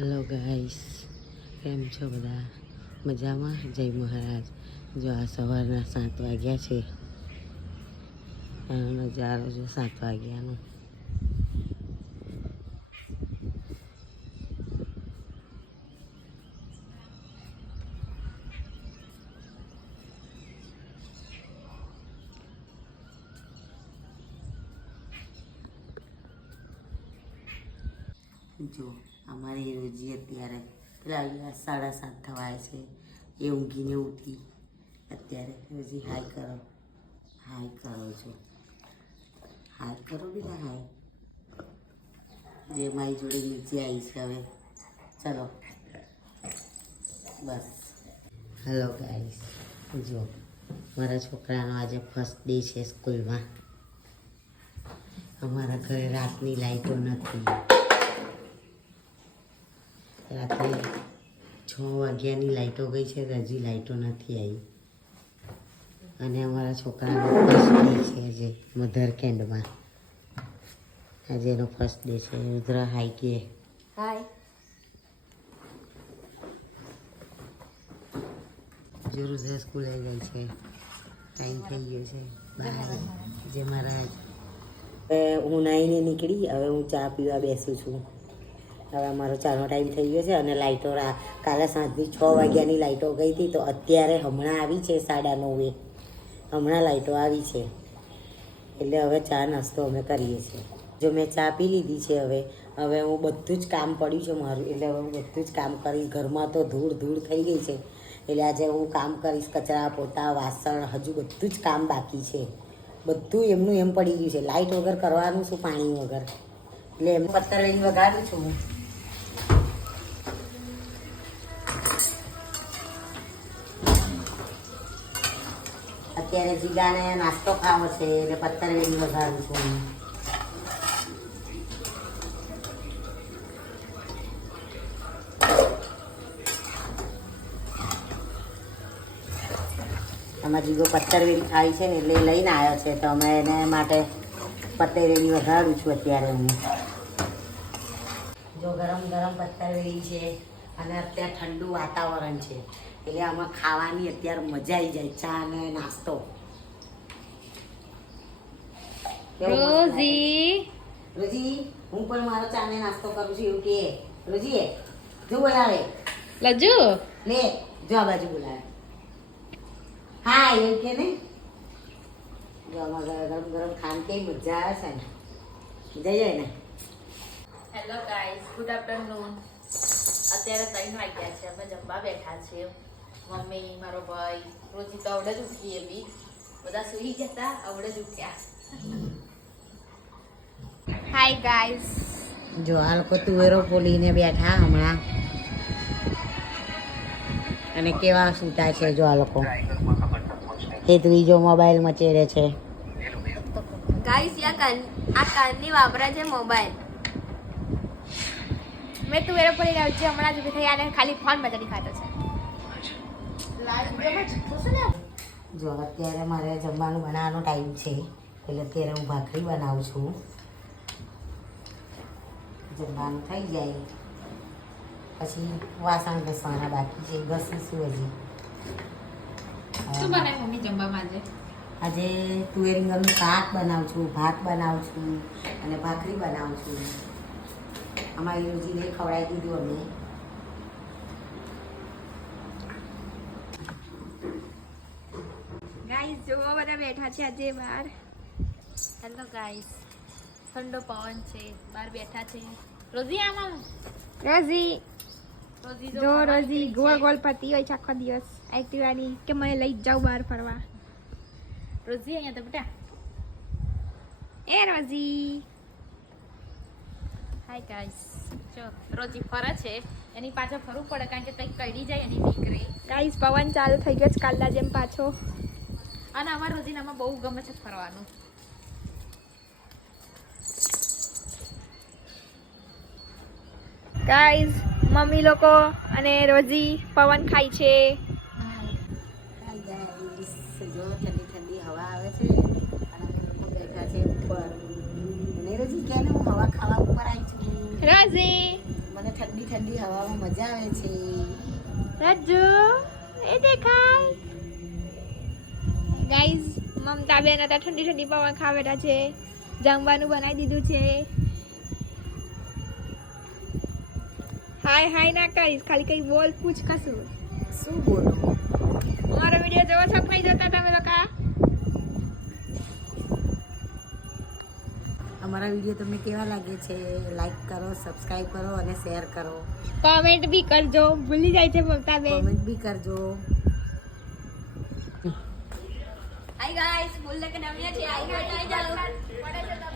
Hello guys, કેમ છો બધા? મજામાં? જય મહારાજ. જો આ સવારના 7 વાગ્યા છે. એનો નજારો જો 7 વાગ્યાનો. જો અમારી રોજી અત્યારે પેલા 7:30 થવાય છે. એ ઊંઘીને ઉઠી અત્યારે. રોજી હાય કરો, હાય કરો છો, હાય કરો બેટા, હાય. જે મારી જોડે નીચે આવી છે હવે. ચલો બસ. હેલો ગાઈસ, જો મારા છોકરાનો આજે ફર્સ્ટ ડે છે સ્કૂલમાં. અમારા ઘરે રાતની લાઈટો નથી. રાત્રે 6 વાગ્યાની લાઈટો ગઈ છે, હજી લાઈટો નથી આવી. અને અમારા છોકરાનો ફર્સ્ટ ડે છે આજે મધર કેન્ડમાં. આજે એનો ફર્સ્ટ ડે છે. રુદ્ર હાઈ કે હાય. જો રુદ્ર સ્કૂલે ગઈ છે. ટાઈમ થઈ ગયો છે. બાય જય મહારાજ. હું નાહીને નીકળી. હવે હું ચા પીવા બેસું છું. હવે અમારો ચાનો ટાઈમ થઈ ગયો છે. અને લાઇટો કાલે સાંજની 6 વાગ્યાની લાઇટો ગઈ હતી, તો અત્યારે હમણાં આવી છે 9:30. હમણાં લાઇટો આવી છે. એટલે હવે ચા નાસ્તો અમે કરીએ છીએ. જો મેં ચા પી લીધી છે. હવે હું બધું જ કામ પડ્યું છે મારું, એટલે હવે હું બધું જ કામ કરીશ. ઘરમાં તો ધૂળ થઈ ગઈ છે, એટલે આજે હું કામ કરીશ. કચરા પોતા વાસણ હજુ બધું જ કામ બાકી છે. બધું એમનું એમ પડી ગયું છે. લાઇટ વગર કરવાનું શું, પાણી વગર. એટલે એમ પત્તરવેલી વગાડું છું હું. અત્યારે જીગાને નાસ્તો ખાવો છે એટલે પત્તરવેલી વગાડું છું હું. આમાં જીગો પત્તરવેલી ખાવી છે ને, એટલે લઈને આવ્યો છે, તો અમે એને માટે પત્તરવેલી વગાડું છું અત્યારે હું. જો ગરમ ગરમ પત્તરવેલી છે, અને અત્યારે ઠંડુ વાતાવરણ છે, એટલે આમાં ખાવાની અત્યારે મજા આવી જાય. ચા અને નાસ્તો. રોજી હું પણ મારો ચા ને નાસ્તો કરું છું એવું કે. રોજી જો બોલાવે લજુ લે, જો આ બાજુ બોલાવે. હા એવું કે ને. જો આમાં ગરમ ગરમ ખાન કે મજા આવે છે ને, મજા જાય ને. Hello guys, good afternoon. અત્યારે 3 વાગ્યા છે. અમે જમવા બેઠા છીએ. મમ્મી, મારો ભાઈ, રોજી તો આવડે જ ઉઠી. એ બી બધા સુઈ જતા, આવડે જ ઉઠ્યા. Hi guys. જો આ લોકો તુવેરો પોલીને બેઠા હમણાં, અને કેવા સૂતા છે જો આ લોકો. એ ત્રીજો મોબાઈલ મચેડે છે. ગાઈસ આ કાનની વાપરા છે મોબાઈલ. મેં તુવેરો પોલી લાવ્યું છે હમણાં જ ઉભી થઈ, આને ખાલી ફોન બજાડી ખાતો છે. જો અત્યારે મારે જમવાનું બનાવવાનો ટાઈમ છે, એટલે અત્યારે હું ભાખરી બનાવું છું. જમવાનું થઈ જાય પછી વાસણ ઘસવાના બાકી છે, ઘસીશું હજી. શું બનાવ્યું મમ્મી જમવામાં આજે? આજે તુવેર રીંગણનું શાક બનાવું છું, ભાત બનાવું છું, અને ભાખરી બનાવું છું. અમારી રોજીને ખવડાવી દીધું અમે. ગાઈસ જોવા બધા બેઠા છે આજે બહાર. હેલો ગાઈસ, ઠંડો પવન છે, બહાર બેઠા છે. રોજી આમાં રોજી જો રોજી ગોળ ગોળ પતી હોય છે આખો દિવસ એક્ટિવાની કે મને લઈ જાવ બહાર ફરવા. રોજી અહીંયા તો બેટા. એ રોજી હાય ગાઈસ. જો રોજી ફરે છે, એની પાછળ ફરવું પડે કારણ કે કંઈક કડી જાય એની દીકરી. ગાઈસ પવન ચાલુ થઈ ગયો છે કાલના જેમ પાછો. અને અમારા રોજીનામાં બહુ ગમે છે ફરવાનું. ગાઈસ મમ્મી લોકો અને રોજી પવન ખાય છે. જો ઠંડી ઠંડી હવા આવે છે, અને અમે લોકો બેઠા છે ઉપર. અને રોજી કે હું હવા ખાવા ઉપર આવી છું. રોજી મને ઠંડી ઠંડી હવામાં મજા આવે છે. રાજુ એ દેખાય ગાઈઝ, મમતા બેન હતા ઠંડી ઠંડી પવન ખાવેલા છે, જમવાનું બનાવી દીધું છે. હાય હાય ના કરીશ, ખાલી કઈ બોલ પૂછ કશું. શું બોલું? મારો વિડીયો જોવો છો કે નહીં જોતા તમે લોકો? અમારા વિડીયો તમને કેવા લાગે છે? લાઈક કરો, સબસ્ક્રાઈબ કરો અને શેર કરો. કોમેન્ટ બી કરજો, ભૂલી જાય છે મમતા બેન. કોમેન્ટ બી કરજો. હાય ગાઈસ, બોલ કે નમ્યા છે. આઈ ગયો નહીં જાવ. પડે છે તો